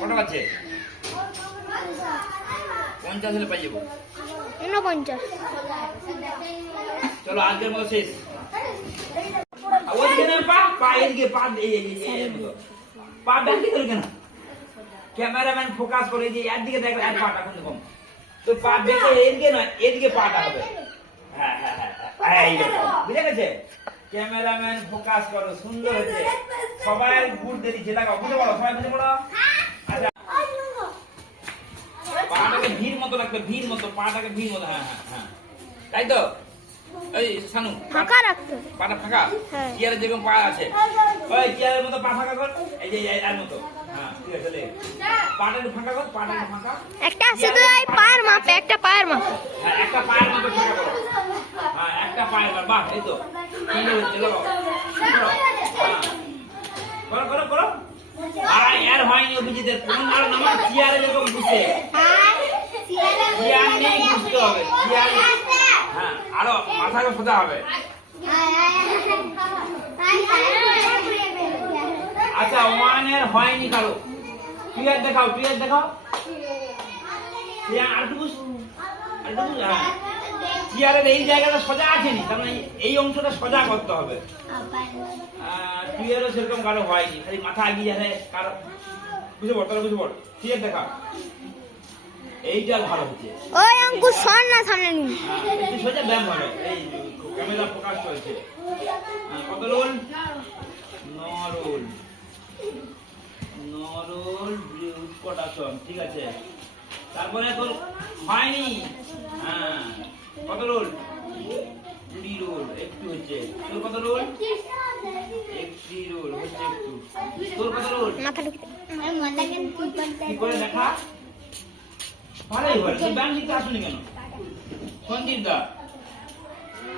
কটা আছে? 50 হলে পাই যাবো। 49। চলো আজকের মতো শেষ। ওইখানে পা এদিকে পা পা ব্যাংকে ধরে কেন? ক্যামেরাম্যান ফোকাস করে যে একদিকে দেখো এক পাটা কোন রকম। তো পা বেঁকে এদিকে নয় এদিকে পাটা হবে। হ্যাঁ হ্যাঁ হ্যাঁ এইরকম বুঝে গেছে? ক্যামেরাম্যান ফোকাস করো, সুন্দর হয়েছে। সবাই গুড দিয়ে দিচ্ছে, দেখো বুঝে পড়ো, সবাই বুঝে পড়ো। আচ্ছা পাটাকে ভিড় মতো রাখবে, ভিড় মতো, পাটাকে ভিড় মতো। হ্যাঁ হ্যাঁ হ্যাঁ তাই তো। এই শানু ফাঁকা রাখতে পাটা ফাঁকা, চেয়ারে যেরকম পা আছে ওই চেয়ারের মতো পা ফাঁকা কর, এই যে এর মতো। হ্যাঁ ঠিক আছে, লে পাটা একটু ফাঁকা কর, পাটা একটু ফাঁকা। একটা শুধু এই পায়ের মাপে, একটা পায়ের মাপে। হ্যাঁ একটা পায়ের মতো ফাঁকা করো। হ্যাঁ একটা পায়ের মাপ, বাহ এই তো সুন্দর হচ্ছে। লাগাও করো করো করো। আর এর হয়নি অভিজিতের কোন আর নামা চেয়ারে যেরকম বসে চেয়ার নেই, বুঝতে হবে চেয়ার। হ্যাঁ আরো মাথাকে সোজা হবে। আচ্ছা ওয়ানের হয়নি কারো, ক্লিয়ার দেখাও, ক্লিয়ার দেখাও। চেয়ারের এই জায়গাটা সোজা আছে নি, তার মানে এই অংশটা সোজা করতে হবে। ক্লিয়ারও সেরকম কারো হয়নি, খালি মাথা এগিয়ে যাবে কারো। বুঝে পড়, তাহলে বুঝে পড়, ক্লিয়ার দেখা। এইটা ভালো হচ্ছে। ওই অঙ্কুশ সর না সামনে নিন। একটু সোজা ব্যায়াম হবে। এই ক্যামেরা ফোকাস চলছে। কত রোল? 9 রোল। 9 রোল উৎকটাসন, ঠিক আছে। তারপরে তোর হয়নি। হ্যাঁ কত রোল? 20 রোল, একটু হচ্ছে। তোর কত রোল? 31 রোল হচ্ছে একটু। তোর কত রোল? কি করে দেখা? ভালোই হয়। তুই ব্যায়াম শিখতে আসুনি কেন সঞ্জিত দা?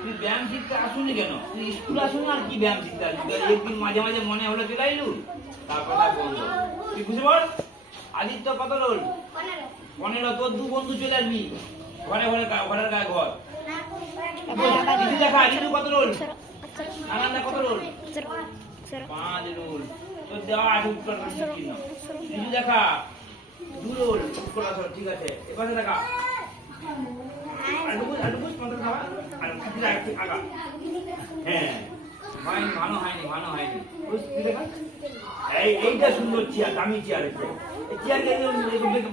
তুই ব্যায়াম শিখতে আসুনি কেন? তুই স্কুল আসুন আর কি ব্যায়াম শিখতে আসবি? একদিন মাঝে মাঝে মনে হলো চলে আইলু, তারপর বন্ধ। তুই বুঝে পড়। আদিত্য কত রোল? 15। তোর 2 বন্ধু চলে আসবি ঘরে ঘরে, ঘরের গায়ে ঘর। রিজু দেখা, রিজু কত রোল? নানা কত রোল? 5 রোল। তোর দেওয়া 8 উত্তর চিহ্ন। রিজু দেখা 2 রোল উত্তর, ঠিক আছে। এবারে দেখা ভালো হয়নি, ভালো হয়নি। এইটা সুন্দর চেয়ার, দামি চেয়ার। এই চেয়ার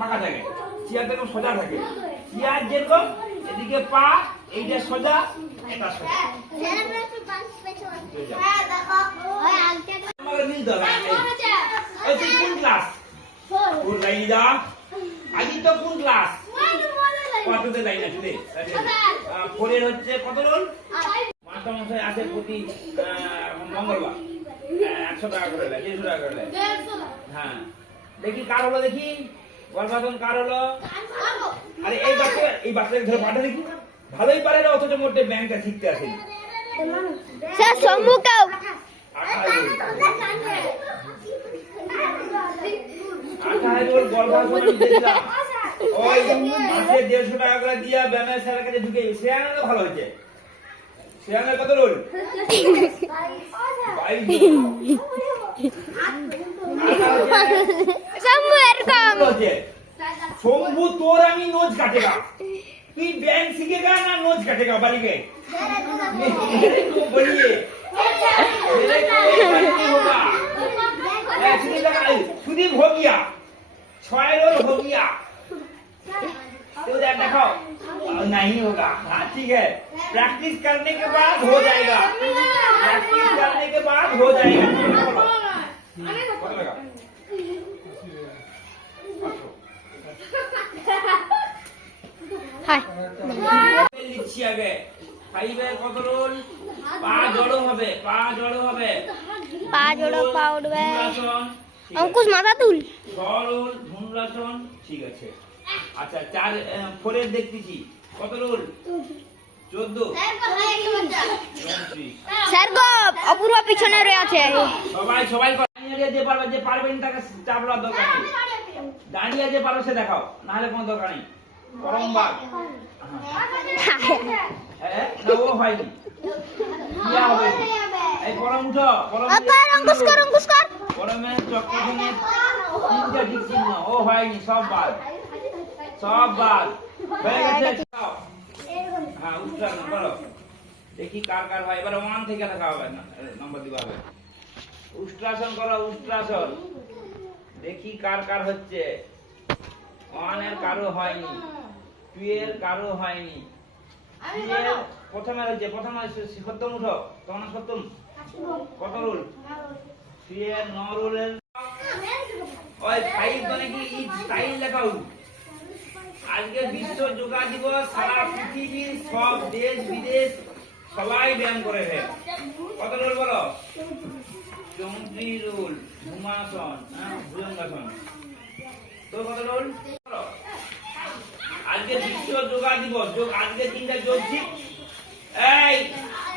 পাকা থাকে, চেয়ারটা এরকম সোজা থাকে। চেয়ার যেরকম এদিকে পা, এইটা সোজা, এটা সোজা। মিলতে হবে। তুই কোন ক্লাস? কোন লাইন যা? আদিত্য কোন ক্লাস? কততে লাইন আছে? 4 হচ্ছে কত রোল? মাস্টার মশাই আসে প্রতি মঙ্গলবার, 100 টাকা করে দেয়, 150 টাকা করে দেয়। হ্যাঁ দেখি কার হলো, দেখি গর্ভাধন কার হলো? আরে এই বাচ্চাকে ধরে পাঠা দেখি, ভালোই পারে না, অথচ মোটে ব্যাংকটা শিখতে আসেনি। স্যার সম্মুখেও 28 রোল গর্ভাধন দেখলাম। ওই মাসে 150 টাকা করে দিয়া ব্যায়ামের স্যারের কাছে ঢুকে। শ্রেয়ানের তো ভালো হয়েছে। শ্রেয়ানের কত রোল? 22। শম্ভু তোর আমি নোজ কাটেগা, তুই ব্যাংক শিখেগা না নোজ কাটেগা বাড়ি গে? বলিয়ে सुदीप हो गया, 6 रोल हो गया। तो देखो नहीं होगा। हाँ ठीक है, प्रैक्टिस करने के बाद हो जाएगा, प्रैक्टिस करने के बाद हो जाएगा। লিখছি আগে 5 এর কত রোল? পা জড়ো হবে, পা জড়ো হবে, পা জড়ো, পা উঠবে। অঙ্কুশ মাথা তুল। সরল ধনুরাসন, ঠিক আছে। আচ্ছা 4 এর দেখতেছি কত রোল? 14। স্যার গো অপূর্ব পিছনে রয়ে আছে। সবাই সবাই যে পারবেন তাকে চাপড়ার দরকার নেই। দাঁড়িয়ে যে পারো সে দেখাও, না হলে কোনো দরকার নেই। পরমবার হ্যাঁ না ও হয়নি, কি হবে? এই পরম উঠো, পরম অঙ্কুশ কর, অঙ্কুশ কর। পরমের চক্র তিনটা ঠিক চিহ্ন, ও হয়নি, সব বাদ, সব বাদ হয়ে গেছে। হ্যাঁ উষ্ট্রাসন করো, দেখি কার কার হয়। এবারে 1 থেকে লেখা হবে না, নম্বর দিবা হবে। উষ্ট্রাসন করো, উষ্ট্রাসন, দেখি কার কার হচ্ছে। 1 এর কারো হয়নি, 2 এর কারো হয়নি, 3 এর প্রথমে হয়েছে, প্রথমে সপ্তম উঠো, তখন সপ্তম কত রুল? 3 এর 9 রুলের ওই 5 মানে কি ই স্টাইল লেখা হল। আজকে বিশ্ব যোগা দিবস, সারা পৃথিবীর সব দেশ বিদেশ সবাই ব্যায়াম করে। কত রুল বলো? 34 রুল। ঘুমাসন, ভুজঙ্গাসন, তো কত রুল? আজকে বিশ্ব যোগা দিবস, আজকে 3টা যোগ ঠিক। এই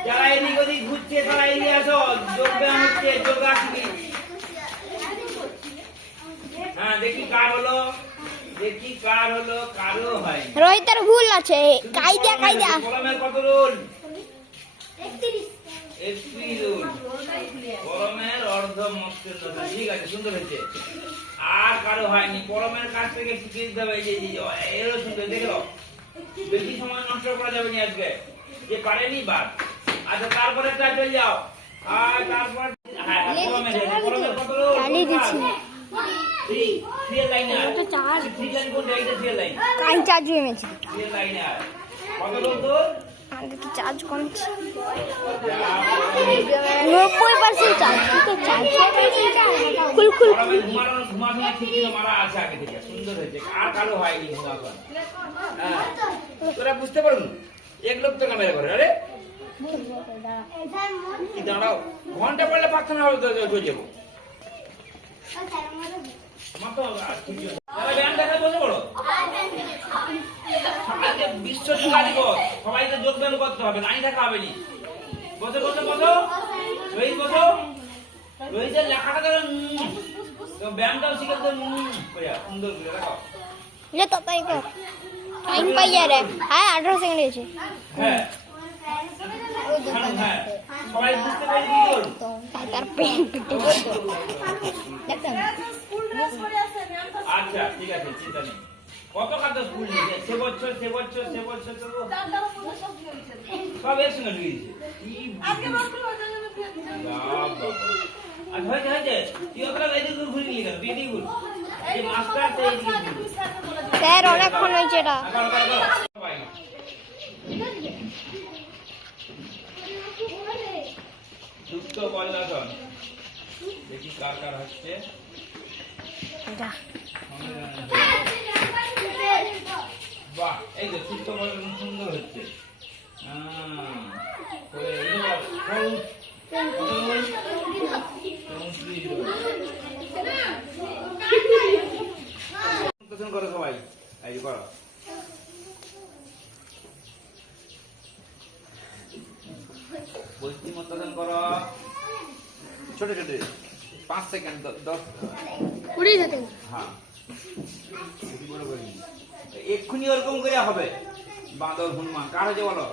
যারা এদিক ওদিক ঘুরছে তারা এগিয়ে আসো, যোগ ব্যায়াম হচ্ছে, যোগা শিখি। হ্যাঁ দেখি কার হলো, দেখি কার হলো, কারো হয়। রোহিতের ভুল আছে, কায়দা কায়দা। কলমের কত রুল? 31 রুল। কলমের অর্ধ মস্তের দশা, ঠিক আছে, সুন্দর হয়েছে। আর কারো হয়নি, কলমের কাছ থেকে শিখে দিতে হবে। এই যে এরও সুন্দর, দেখো বেশি সময় নষ্ট করা যাবে না আজকে, যে পারেনি বাদ। আচ্ছা তারপরে চলে যাও, আর তারপর কলমের কত রুল? চালিয়ে দিচ্ছি। কাই চার্জ হয়ে গেছে, আগে তো চার্জ কমছে। 90% চার্জ, কিন্তু চার্জ খুল খুল। তোরা বুঝতে পারুন, এক লোক তো ক্যামেরা করে। আরে দাঁড়াও, ঘন্টা পড়লে পাচ্ছ না, হবে তো চলে যাবো। বিশ্ব যোগা দিবস, সবাইকে যোগদান করতে হবে, দাঁড়িয়ে থাকা হবে নি। বসো বসো বসো, রোহিত বসো, রোহিতের লেখাটা ধরো, ব্যায়ামটাও শিখে সুন্দর করে রাখো। টাইম পাই যায় রে। হ্যাঁ 18 সেকেন্ড হয়েছে। হ্যাঁ হ্যাঁ, সবাই বুঝতে পারি কি বল? তার পেন পিটে দেখেন। আচ্ছা ঠিক আছে, চিন্তা নেই। কত কাজ স্কুল নিয়েছে, সে বছর সব একসঙ্গে নিয়েছে। হয়েছে হয়েছে, তুই ওটা এইদিকে ঘুরে গেলি কেন? বিটি ঘুর, এই মাস্টার তো এইদিকে ঘুর। স্যার অনেকক্ষণ হয়েছে এটা। সুস্থ বজ্রাসন, দেখি কার কার হচ্ছে। বাহ, এই যে সুস্থ বজ্রাসন সুন্দর হচ্ছে। করো সবাই, এই করো। বৈষ্ণব করো, ছোট ছোট 5 সেকেন্ড, 10 20 সেকেন্ড। হ্যাঁ এক্ষুনি ওরকম করে হবে। বাঁদর হনুমান কার হচ্ছে বলো?